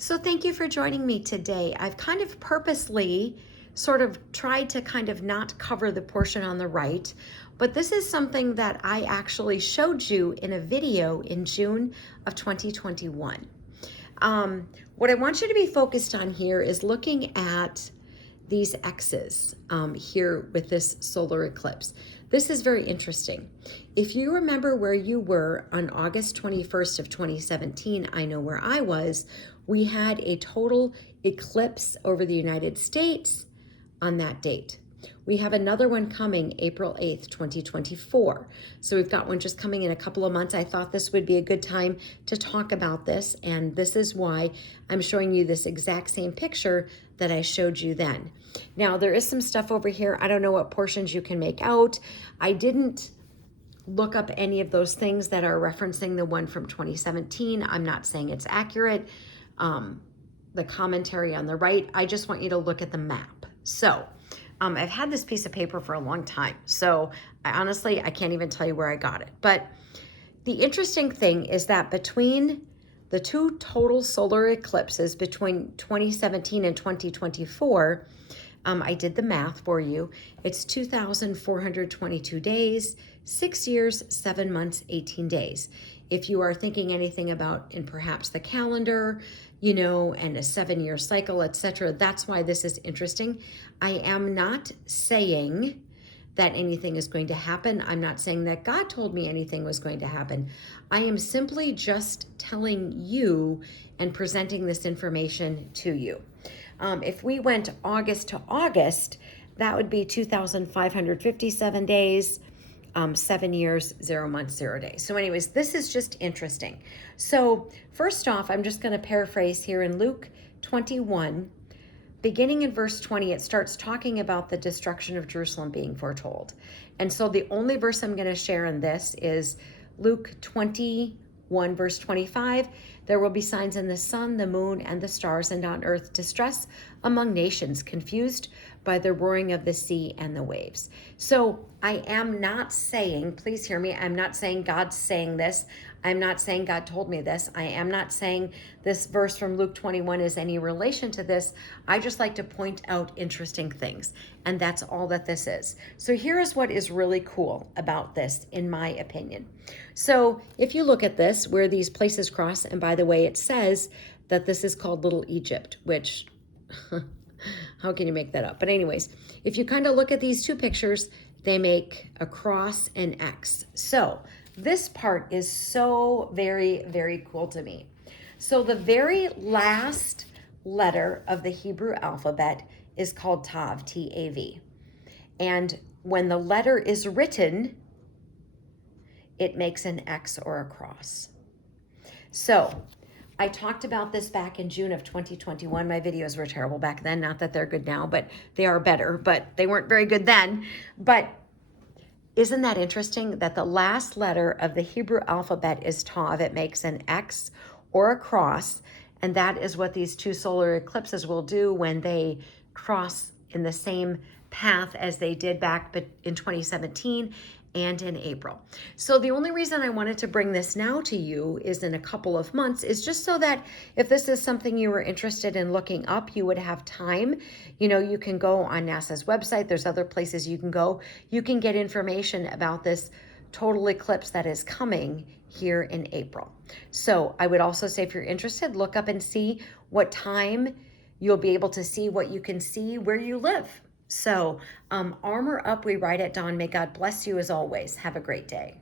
So thank you for joining me today. I've kind of purposely sort of tried to kind of not cover the portion on the right, but this is something that I actually showed you in a video in June of 2021. What I want you to be focused on here is looking at these X's here with this solar eclipse. This is very interesting. If you remember where you were on August 21st of 2017, I know where I was. We had a total eclipse over the United States on that date. We have another one coming April 8th, 2024. So we've got one just coming in a couple of months. I thought this would be a good time to talk about this, and this is why I'm showing you this exact same picture that I showed you then. Now, there is some stuff over here. I don't know what portions you can make out. I didn't look up any of those things that are referencing the one from 2017. I'm not saying it's accurate. The commentary on the right, I just want you to look at the map. So I've had this piece of paper for a long time, so I can't even tell you where I got it. But the interesting thing is that between the two total solar eclipses between 2017 and 2024, I did the math for you. It's 2,422 days, 6 years, 7 months, 18 days. If you are thinking anything about in perhaps the calendar, and a 7-year cycle, etc., that's why this is interesting. I am not saying that anything is going to happen. I'm not saying that God told me anything was going to happen. I am simply just telling you and presenting this information to you. If we went August to August, that would be 2,557 days, 7 years, 0 months, 0 days. So anyways, this is just interesting. So first off, I'm just going to paraphrase here in Luke 21, beginning in verse 20, it starts talking about the destruction of Jerusalem being foretold. And so the only verse I'm going to share in this is Luke 21, verse 25. There will be signs in the sun, the moon, and the stars, and on earth distress among nations, confused by the roaring of the sea and the waves. So I am not saying, please hear me, I'm not saying God's saying this. I'm not saying God told me this. I am not saying this verse from Luke 21 is any relation to this. I just like to point out interesting things, and that's all that this is. So here is what is really cool about this, in my opinion. So if you look at this, where these places cross, and by the way, it says that this is called Little Egypt, which, how can you make that up? But anyways, if you kind of look at these two pictures, they make a cross and X. So this part is so very, very cool to me. So the very last letter of the Hebrew alphabet is called Tav, T-A-V. And when the letter is written, it makes an X or a cross. So I talked about this back in June of 2021. My videos were terrible back then. Not that they're good now, but they are better, but they weren't very good then. But isn't that interesting that the last letter of the Hebrew alphabet is Tav? It makes an X or a cross, and that is what these two solar eclipses will do when they cross in the same path as they did back in 2017 and in April. So the only reason I wanted to bring this now to you is in a couple of months is just so that if this is something you were interested in looking up, you would have time. You can go on NASA's website. There's other places you can go. You can get information about this total eclipse that is coming here in April. So I would also say if you're interested, look up and see what time you'll be able to see what you can see where you live. So armor up, we ride at dawn. May God bless you as always. Have a great day.